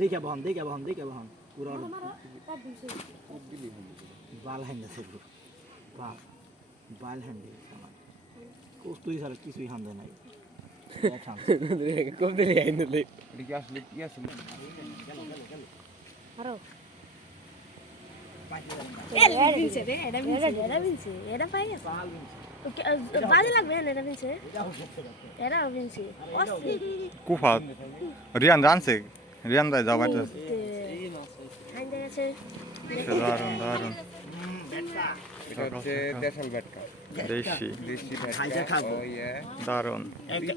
দেখে বহন পুরো বাল হ্যান্ড আছে বাল হ্যান্ড আমার কস্তুরি ছাড়া কিছুই হান্দে নাই কম দিলে আইন দিলে এটা কি আসলে কি আছে আরো এটা পাই গেছে বাজে লাগবে এটা বিনছে এটা বিনছে কুফাত রিয়ান জানছে রিয়ান ভাই যাও বাইতে হাইন্দে গেছে দারুন দারুন এটা হচ্ছে দেশাল ব্যাটকা দেশি ভাইজা খাবো দারুন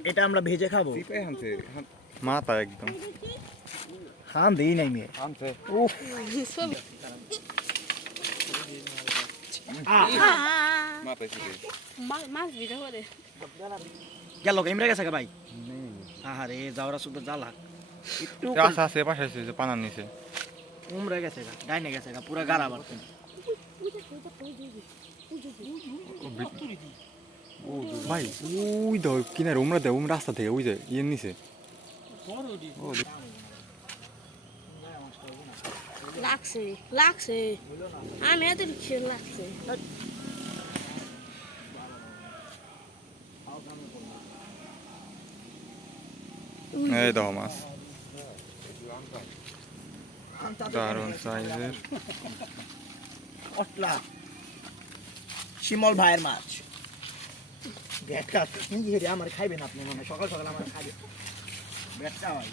এটা আমরা ভেজে খাবো সিপাই হানছে মাথা একদম হান দেই নাই মে হানছে উফ মাথা সিপাই মাছ ভিডিও করে গেল ক্যামেরা গেছে ভাই আহারে যাওরা শুধু জ্বালা একটু আচ্ছা আছে পাশে আছে যে পানার নিচে উমরা গেছে ডাইনে গেছে পুরো গাড়া বাড়ছে ভাই ওই দাও কিনারে উমরা দেয় রাস্তা থেকে ওই যে ইয়ের নিচে লাগছে আমি এত রিক্সা লাগছে এই দাও মাছ দারুন সাইজের অটলা শিমল ভাইয়ের মাছ ব্যাটকা কি রে আমার খাইবেন আপনি মনে সকাল সকাল আমার খাইবে ব্যাটকা ভাই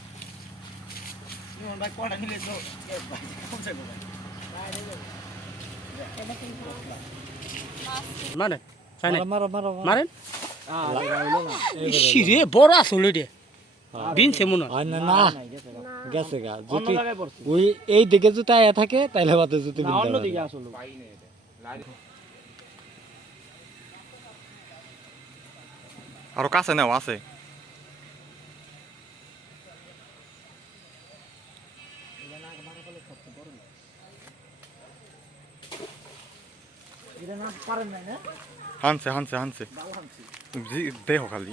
শিমল ভাই কটা নিলে তো কোনছে গো মানে মারো মারেন শিরে বড় আসলে রে বিনছে মনে হয় না না গেছে গা অন্য জায়গায় পড়ছে ওই এই দিকে যদি আয়া থাকে তাহলে বাতে যদি না অন্য দিকে আসলে আরো কাছে নাও আছে এটা না পারেন না না হানছে দেহ খালি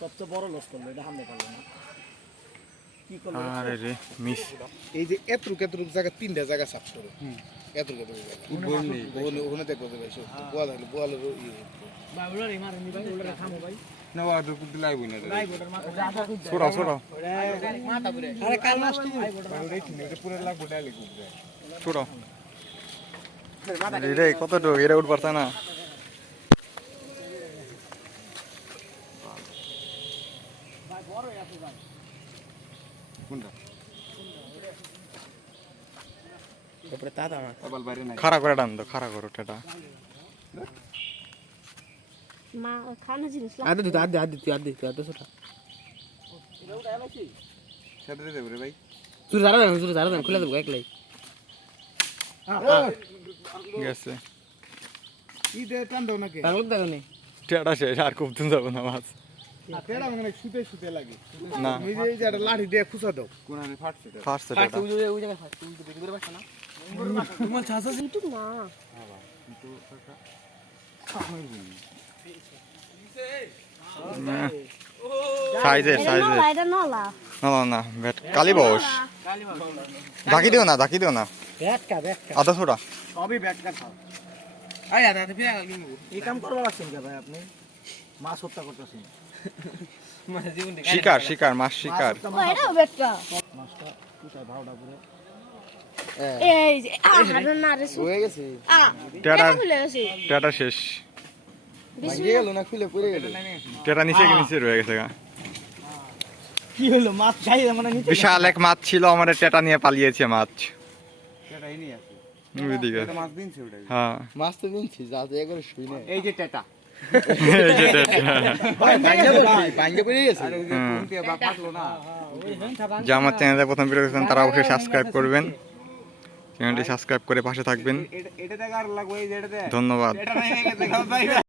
সবচেয়ে বড় লস করলো এটা হামলে পারলো না কি করলো আরে রে মিস এই যে এতটুক জায়গা তিনটা জায়গা সাফ করে এতটুক জায়গা ওখানে দেখো ভাই বোয়ালের ভাই ওরে মারেন ভাই ওরে থামো ভাই না আর দিলে আইবই না ছোড়াও মাথা ঘুরে আরে কাল মাস তুই এটা পুরো লাগবে ডাইলে ছোড়াও রে কতটুকু এরা উঠ পারছে না ভাই বড় আছে ভাই কোনটা তারপরে তা দাঁড়া আবার বাইরে নাই খাড়া করে টান তো খাড়া করো টেটা মা খানা জিনিস আদে তুই আদে ছোটা সাথে দেব রে ভাই তুই জারা দেন খুলে দেব একলাই গেছে কি দে টান দাও নাকি তার মধ্যে দেখো নি টেটা শেষ আর খুব দিন যাবো না মাছ তেড়া মানে শুতে লাগে না ওই যে এই যে একটা লাঠি দিয়ে খুসা দাও কোনারে ফাটছে ফার্স্ট টেটা ওই জায়গায় ফাস তুই দেখি করে পাস না তোমার ছাসা ইউটিউব না সাইজের এটা নলা না ব্যাট কালি বস ঢাকি দিও না ব্যাটকা আদা ছোড়া সবই ব্যাটকা খাও আয় আদা ফিরে গেল কিন্তু এই কাম করবা লাগছেন কে ভাই আপনি মাছ হত্যা করতেছেন মানে জীবন শিকার মাছ শিকার এটা বেটকা মাছটা কোথায় ভাওটা করে এই যে আহারে না রে হয়ে গেছে টেটা খুলে গেছে টেটা শেষ ভাঙে গেল না খুলে পড়ে গেল টেটা নিচে রয়ে গেছে গা কি হলো মাছ চাই মানে নিতে বিশাল এক মাছ ছিল আমাদের টেটা নিয়ে পালিয়েছে মাছ এটাই নিয়ে আছে ওইদিকে এটা মাছ দিনছে ওটাই হ্যাঁ মাছ তো দিনছি যা যা করে শুই না এই যে টেটা এই যে টেটা। ভাঙে পড়ে গেছে আরে ওই যে হুম। কোনতে বা ফাটলো না যে আমার চ্যানেলে প্রথম ভিডিও দেখছেন তারা অবশ্যই সাবস্ক্রাইব করবেন চ্যানেলটি সাবস্ক্রাইব করে পাশে থাকবেন এটা দেখা আর লাগবে এই যে এটা ধন্যবাদ এটা নাই গেছে ভাই